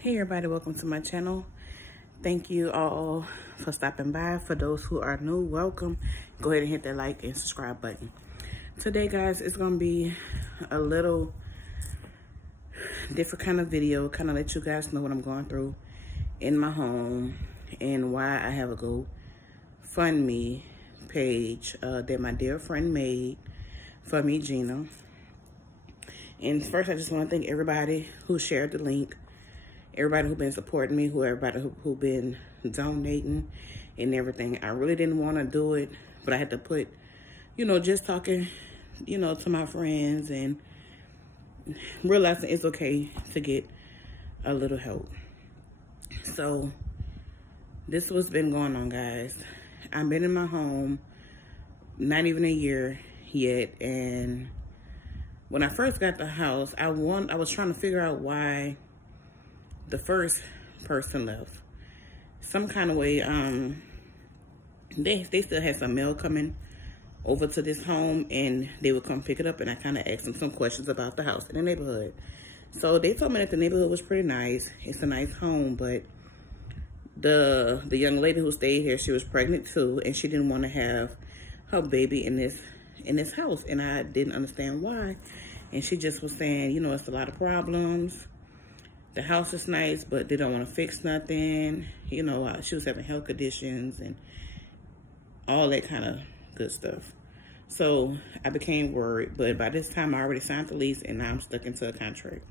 Hey everybody, welcome to my channel. Thank you all for stopping by. For those who are new, welcome. Go ahead and hit that like and subscribe button. Today guys, it's gonna be a little different kind of video, kind of let you guys know what I'm going through in my home and why I have a GoFundMe page that my dear friend made for me, Gina. And first, I just want to thank everybody who shared the link, everybody who been supporting me, everybody who been donating and everything. I really didn't want to do it, but I had to put, just talking, to my friends and realizing it's okay to get a little help. So this is what's been going on, guys. I've been in my home not even a year yet, and when I first got the house, I was trying to figure out why the first person left. Some kind of way, they still had some mail coming over to this home, and they would come pick it up, and I kind of asked them some questions about the house in the neighborhood. So they told me that the neighborhood was pretty nice. It's a nice home, but the young lady who stayed here, she was pregnant too, and she didn't want to have her baby in this house, and I didn't understand why. And she just was saying, it's a lot of problems. The house is nice, but they don't want to fix nothing. She was having health conditions and all that kind of good stuff. So I became worried, but by this time I already signed the lease, and now I'm stuck into a contract.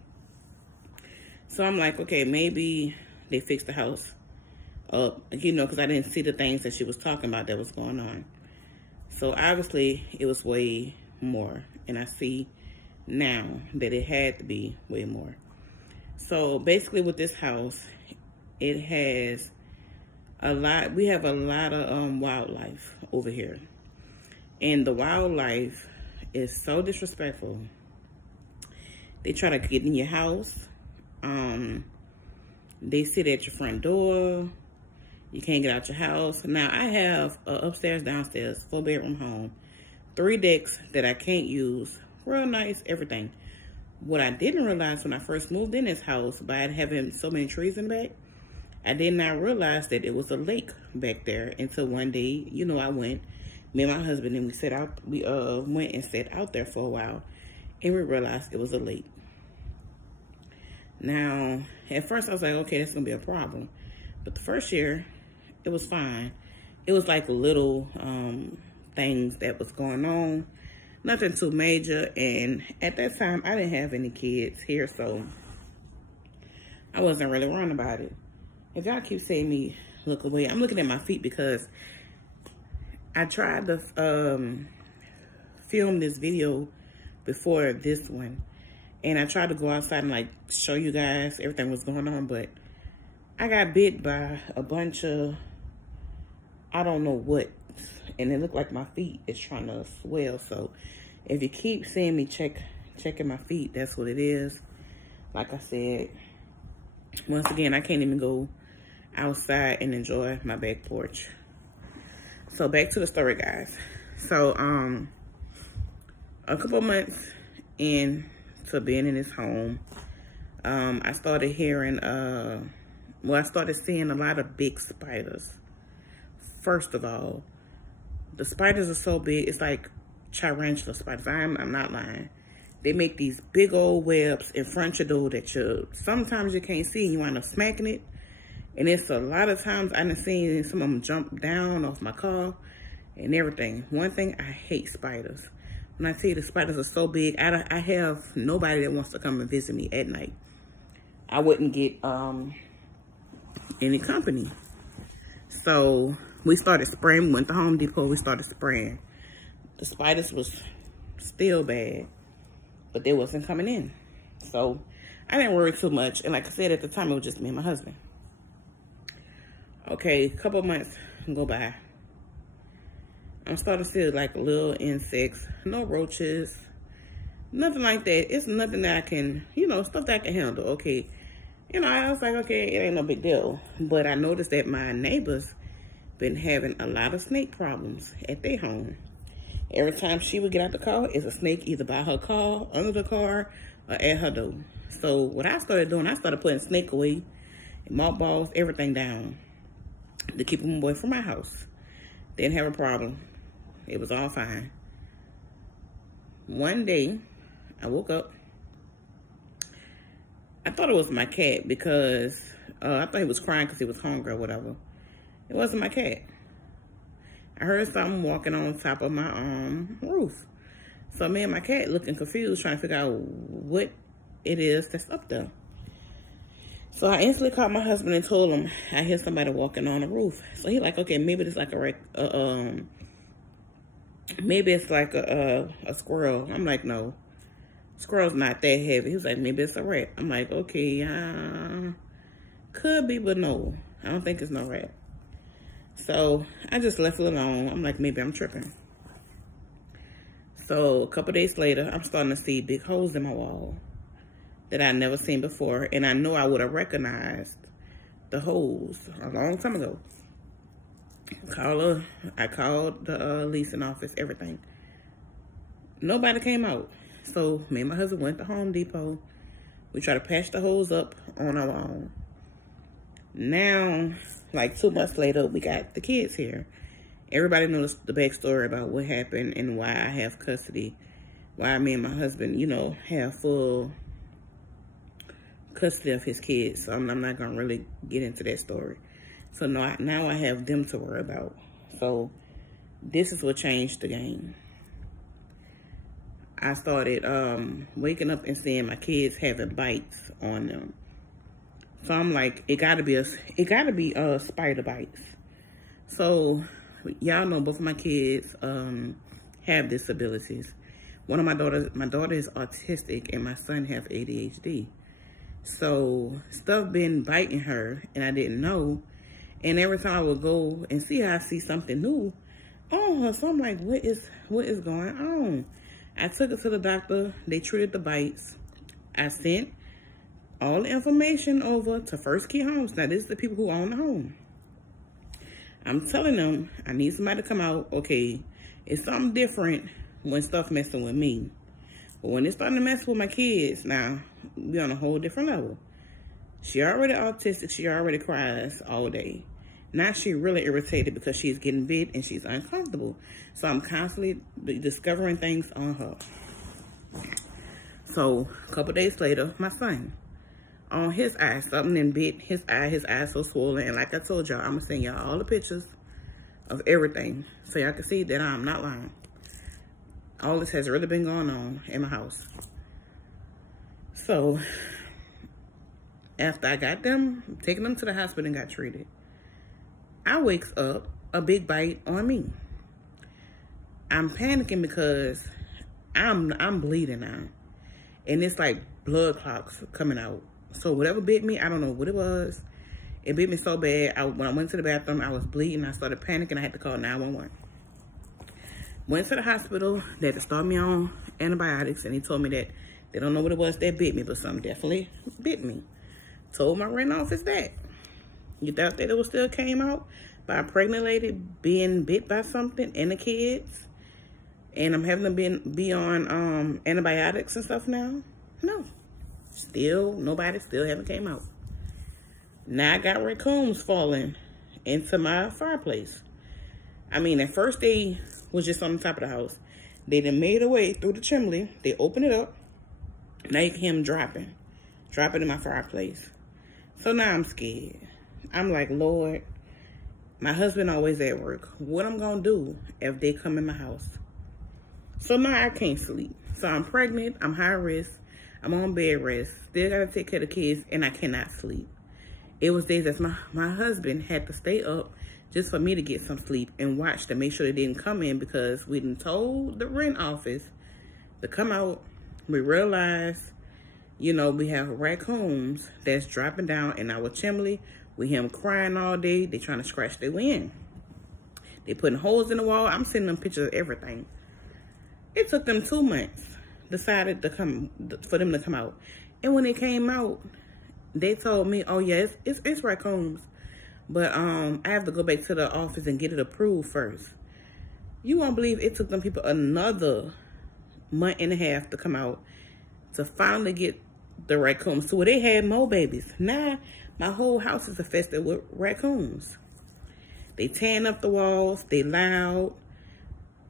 So I'm like, okay, maybe they fixed the house up, because I didn't see the things that she was talking about that was going on. So obviously it was way more, and I see now that it had to be way more. So basically with this house, it has we have a lot of wildlife over here. And the wildlife is so disrespectful. They try to get in your house. They sit at your front door. You can't get out your house. Now, I have upstairs, downstairs, 4-bedroom home, 3 decks that I can't use. Real nice, everything. What I didn't realize when I first moved in this house, by having so many trees in the back, I did not realize that it was a lake back there until one day, I went, me and my husband, and we went and sat out there for a while, and we realized it was a lake. Now, at first I was like, okay, that's gonna be a problem. But the first year, it was fine. It was like little things that was going on. Nothing too major. And at that time, I didn't have any kids here, so I wasn't really worrying about it. If y'all keep saying me look away, I'm looking at my feet because I tried to film this video before this one. And I tried to go outside and show you guys everything was going on, but I got bit by a bunch of, I don't know what, and it looked like my feet is trying to swell. So if you keep seeing me checking my feet, that's what it is. Like I said, once again, I can't even go outside and enjoy my back porch. So back to the story, guys. So a couple months into being in this home, I started hearing I started seeing a lot of big spiders. First of all, the spiders are so big, it's like tarantula spiders. I'm not lying. They make these big old webs in front of your door that sometimes you can't see, and you wind up smacking it. And it's a lot of times I done seen some of them jump down off my car and everything. One thing, I hate spiders. When I tell you the spiders are so big, I have nobody that wants to come and visit me at night. I wouldn't get any company. So we started spraying. We went to Home Depot. We started spraying. The spiders was still bad, but they wasn't coming in. So I didn't worry too much. And like I said, at the time, it was just me and my husband. Okay, a couple months go by. I'm starting to see little insects, no roaches, nothing like that. It's nothing that I can, stuff that I can handle. Okay. I was like, okay, it ain't no big deal. But I noticed that my neighbors been having a lot of snake problems at their home. Every time she would get out the car, it's a snake either by her car, under the car, or at her door. So what I started doing, I started putting snake away mothballs, everything down to keep them away from my house. Didn't have a problem. It was all fine. One day, I woke up. I thought it was my cat because I thought he was crying because he was hungry or whatever. It wasn't my cat. I heard something walking on top of my roof. So me and my cat looking confused, trying to figure out what it is that's up there. So I instantly called my husband and told him I hear somebody walking on the roof. So he like, okay, maybe it's like maybe it's like a squirrel. I'm like, no, squirrel's not that heavy. He was like, maybe it's a rat. I'm like, okay, could be, but no, I don't think it's no rat. So I just left it alone. I'm like, maybe I'm tripping. So a couple days later, I'm starting to see big holes in my wall that I never seen before. And I know I would have recognized the holes a long time ago. I called the leasing office, everything. Nobody came out. So me and my husband went to Home Depot. We tried to patch the holes up on our own. Now, like 2 months later, we got the kids here. Everybody knows the backstory about what happened and why I have custody. Why me and my husband, you know, have full custody of his kids. So I'm not going to really get into that story. So now I have them to worry about. So this is what changed the game. I started waking up and seeing my kids having bites on them. So I'm like, it gotta be spider bites. So y'all know both of my kids have disabilities. One of my daughter is autistic and my son have ADHD. So stuff been biting her and I didn't know. And every time I would go and see her, I see something new on her. So I'm like, what is going on? I took her to the doctor. They treated the bites. I sent all the information over to First Key Homes. Now, this is the people who own the home. I'm telling them, I need somebody to come out. Okay, it's something different when stuff messing with me. But when it's starting to mess with my kids, now, we're on a whole different level. She already autistic. She already cries all day. Now she really irritated because she's getting bit and she's uncomfortable. So I'm constantly discovering things on her. So a couple days later, my son, on his eye, something then bit his eye so swollen. And like I told y'all, I'm going to send y'all all the pictures of everything so y'all can see that I'm not lying. All this has really been going on in my house. So after I got them, taking them to the hospital and got treated, I wakes up, a big bite on me. I'm panicking because I'm bleeding now. And it's like blood clots coming out. So whatever bit me, I don't know what it was. It bit me so bad. When I went to the bathroom, I was bleeding. I started panicking. I had to call 911. Went to the hospital. They had to start me on antibiotics. And he told me that they don't know what it was that bit me, but something definitely bit me. Told my rent office that. You doubt that it still came out by a pregnant lady being bit by something and the kids? And I'm having them be on antibiotics and stuff now? No. Nobody still haven't came out. Now I got raccoons falling into my fireplace. I mean, at first they was just on the top of the house. They done made their way through the chimney. They opened it up. Now you can hear them dropping in my fireplace. So now I'm scared. I'm like, Lord, my husband always at work. What I'm going to do if they come in my house? So now I can't sleep. So I'm pregnant. I'm high risk. I'm on bed rest. Still got to take care of the kids. And I cannot sleep. It was days that my husband had to stay up just for me to get some sleep and watch to make sure they didn't come in, because we done told the rent office to come out. We realized, you know, we have raccoons that's dropping down in our chimney. We hear them crying all day. They trying to scratch their way in. They putting holes in the wall. I'm sending them pictures of everything. It took them 2 months, decided for them to come out. And when they came out, they told me, oh yeah, it's raccoons. But I have to go back to the office and get it approved first. You won't believe it took them people another month and a half to come out to finally get the raccoons. So they had more babies. Now, my whole house is infested with raccoons. They tearing up the walls. They loud.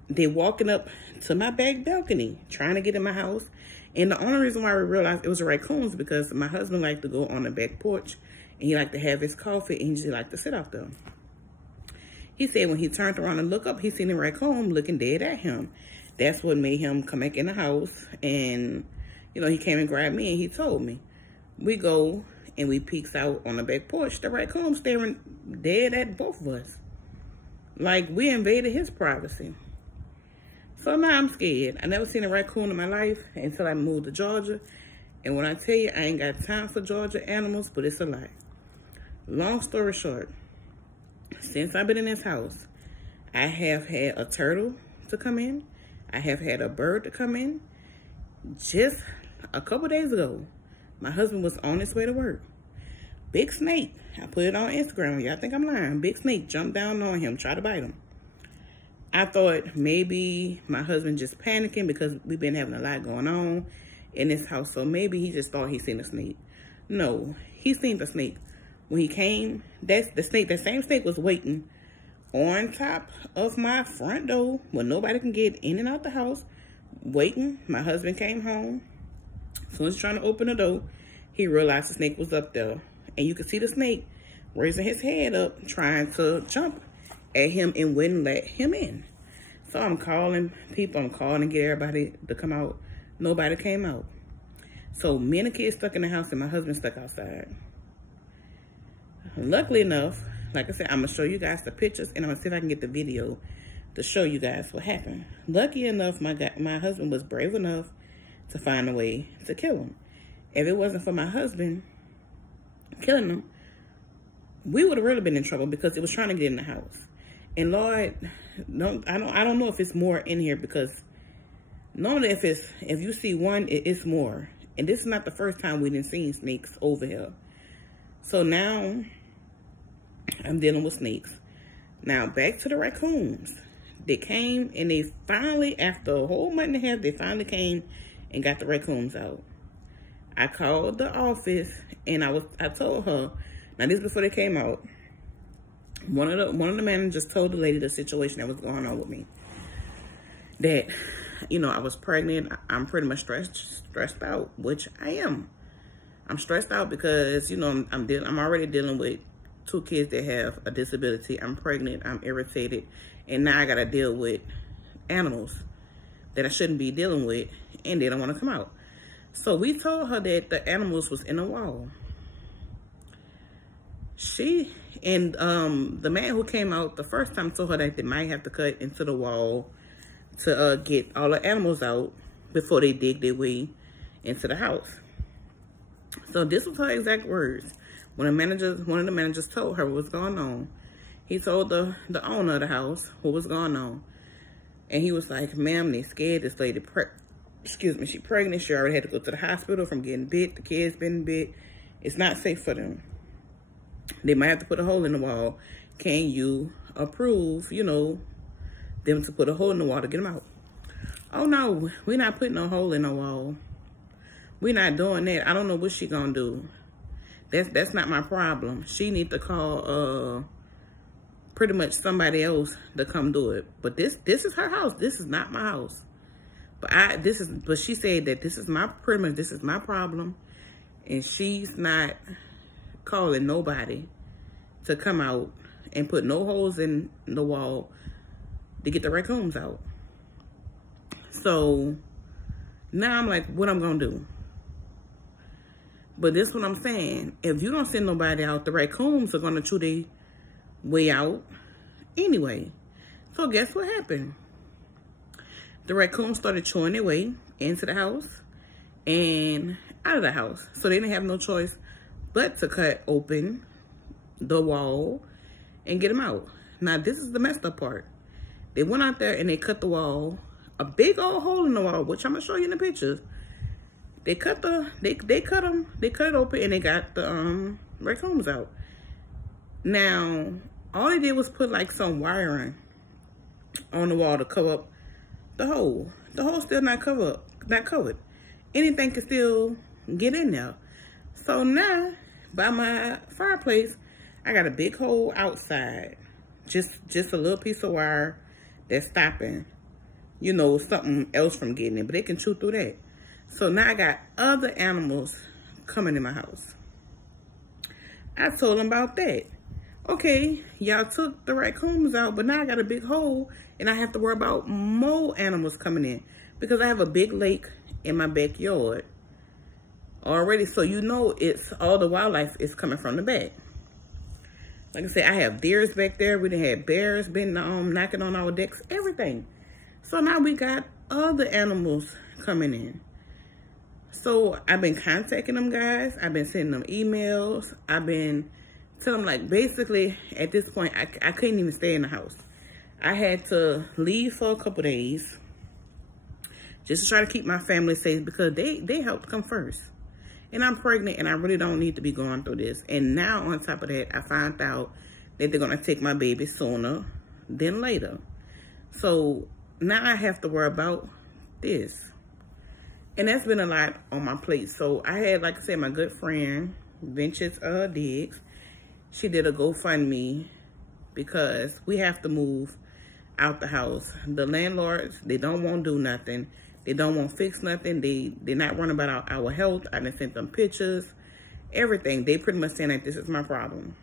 They walking up to my back balcony, trying to get in my house. And the only reason why we realized it was raccoons because my husband liked to go on the back porch and he liked to have his coffee and he just liked to sit out there. He said when he turned around and looked up, he seen a raccoon looking dead at him. That's what made him come back in the house. And, you know, he came and grabbed me and he told me. We go and we peeks out on the back porch. The raccoon staring dead at both of us. Like we invaded his privacy. So now I'm scared. I never seen a raccoon in my life until I moved to Georgia. And when I tell you, I ain't got time for Georgia animals, but it's a lie. Long story short, since I've been in this house, I have had a turtle to come in. I have had a bird to come in. Just a couple days ago, my husband was on his way to work. Big snake. I put it on Instagram. Y'all think I'm lying. Big snake jumped down on him, tried to bite him. I thought maybe my husband just panicking because we've been having a lot going on in this house. So maybe he just thought he seen a snake. No, he seen the snake. When he came, that's the snake. That same snake was waiting on top of my front door when nobody can get in and out the house. Waiting. My husband came home. As soon as he's trying to open the door, he realized the snake was up there. And you could see the snake raising his head up, trying to jump at him and wouldn't let him in. So I'm calling people. I'm calling to get everybody to come out. Nobody came out. So me and the kids stuck in the house and my husband stuck outside. Luckily enough, like I said, I'm going to show you guys the pictures and I'm going to see if I can get the video to show you guys what happened. Lucky enough, my husband was brave enough to find a way to kill him. If it wasn't for my husband killing him, we would have really been in trouble because it was trying to get in the house. And Lord, I don't know if it's more in here because normally if you see one, it's more. And this is not the first time we didn't see snakes over here. So now I'm dealing with snakes. Now back to the raccoons. They came and they finally, after a whole month and a half, they finally came and got the raccoons out. I called the office and I told her, now this is before they came out. One of the managers told the lady the situation that was going on with me. That, you know, I was pregnant. I'm pretty much stressed out, which I am. I'm stressed out because, you know, I'm already dealing with 2 kids that have a disability. I'm pregnant. I'm irritated. And now I got to deal with animals that I shouldn't be dealing with. And they don't want to come out. So we told her that the animals was in a wall. She and the man who came out the first time told her that they might have to cut into the wall to get all the animals out before they dig their way into the house. So this was her exact words. When one of the managers told her what was going on, he told the owner of the house what was going on. And he was like, ma'am, they scared this lady. She pregnant. She already had to go to the hospital from getting bit. The kids been bit. It's not safe for them. They might have to put a hole in the wall. Can you approve, you know, them to put a hole in the wall to get them out? Oh, no, we're not putting a hole in the wall. We're not doing that. I don't know what she gonna do. That's not my problem. She need to call pretty much somebody else to come do it. But this is her house. This is not my house. But she said that this is my premise. This is my problem, and she's not calling nobody to come out and put no holes in the wall to get the raccoons out. So now I'm like, what I'm gonna do? But this is what I'm saying. If you don't send nobody out, the raccoons are gonna chew their way out anyway. So guess what happened? The raccoons started chewing their way into the house and out of the house. So they didn't have no choice but to cut open the wall and get them out. Now, this is the messed up part. They went out there and they cut the wall, a big old hole in the wall, which I'm gonna show you in the pictures. They cut it open and they got the raccoons out. Now, all they did was put like some wiring on the wall to cover up the hole. The hole's still not covered. Anything can still get in there. So now, by my fireplace, I got a big hole outside. Just a little piece of wire that's stopping, you know, something else from getting in. But they can chew through that. So now I got other animals coming in my house. I told them about that. Okay, y'all took the raccoons out, but now I got a big hole and I have to worry about more animals coming in because I have a big lake in my backyard already. So you know it's all the wildlife is coming from the back. Like I said, I have deers back there. We done had bears been knocking on our decks, everything. So now we got other animals coming in. So I've been contacting them guys. I've been sending them emails. I've been telling them, like, basically at this point, I couldn't even stay in the house. I had to leave for a couple days just to try to keep my family safe because they helped come first. And I'm pregnant and I really don't need to be going through this. And now on top of that, I found out that they're going to take my baby sooner than later. So now I have to worry about this. And that's been a lot on my plate. So I had, like I said, my good friend, Ventures Diggs. She did a GoFundMe because we have to move out the house. The landlords, they don't want to do nothing. They don't want to fix nothing. They're not worrying about our health. I done sent them pictures, everything. They pretty much saying that this is my problem.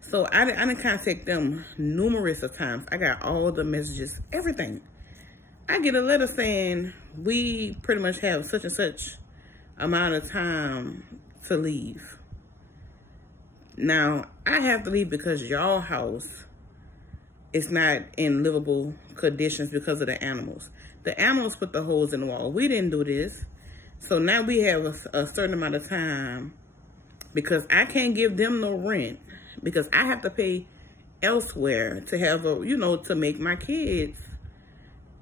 So I done contact them numerous of times. I got all the messages, everything. I get a letter saying we pretty much have such and such amount of time to leave. Now, I have to leave because y'all house is not in livable conditions because of the animals. The animals put the holes in the wall. We didn't do this. So now we have a certain amount of time because I can't give them no rent because I have to pay elsewhere to have a, you know, to make my kids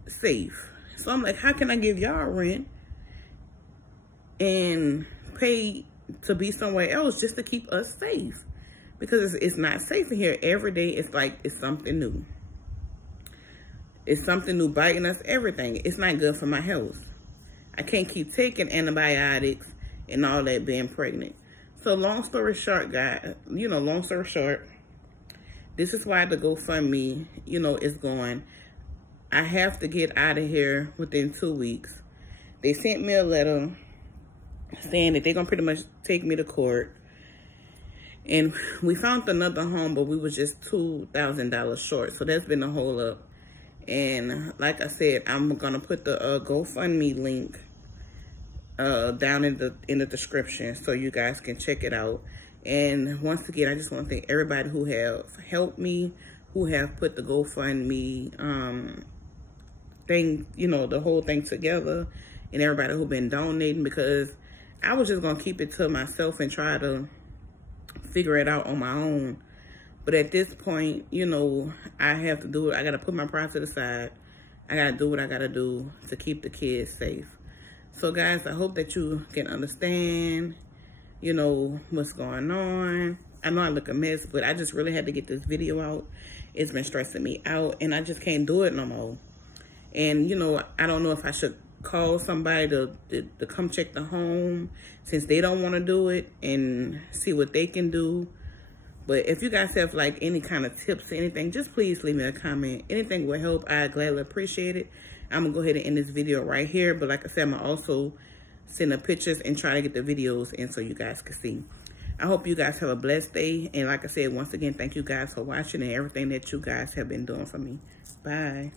safe. So I'm like, how can I give y'all rent and pay to be somewhere else just to keep us safe? Because it's not safe in here. Every day it's like it's something new. It's something new biting us, everything. It's not good for my health. I can't keep taking antibiotics and all that being pregnant. So long story short, guys, you know, long story short, this is why the GoFundMe, you know, is going. I have to get out of here within 2 weeks. They sent me a letter saying that they're going to pretty much take me to court. And we found another home, but we was just $2,000 short. So that's been a hold up. And like I said, I'm going to put the GoFundMe link down in the description so you guys can check it out. And once again, I just want to thank everybody who have helped me, who have put the GoFundMe thing, you know, the whole thing together, and everybody who been donating, because I was just going to keep it to myself and try to figure it out on my own. But at this point, you know, I have to do it. I got to put my pride to the side. I got to do what I got to do to keep the kids safe. So, guys, I hope that you can understand, you know, what's going on. I know I look a mess, but I just really had to get this video out. It's been stressing me out, and I just can't do it no more. And, you know, I don't know if I should call somebody to come check the home since they don't want to do it and see what they can do. But if you guys have, like, any kind of tips or anything, just please leave me a comment. Anything will help. I gladly appreciate it. I'm going to go ahead and end this video right here. But like I said, I'm going to also send the pictures and try to get the videos in so you guys can see. I hope you guys have a blessed day. And like I said, once again, thank you guys for watching and everything that you guys have been doing for me. Bye.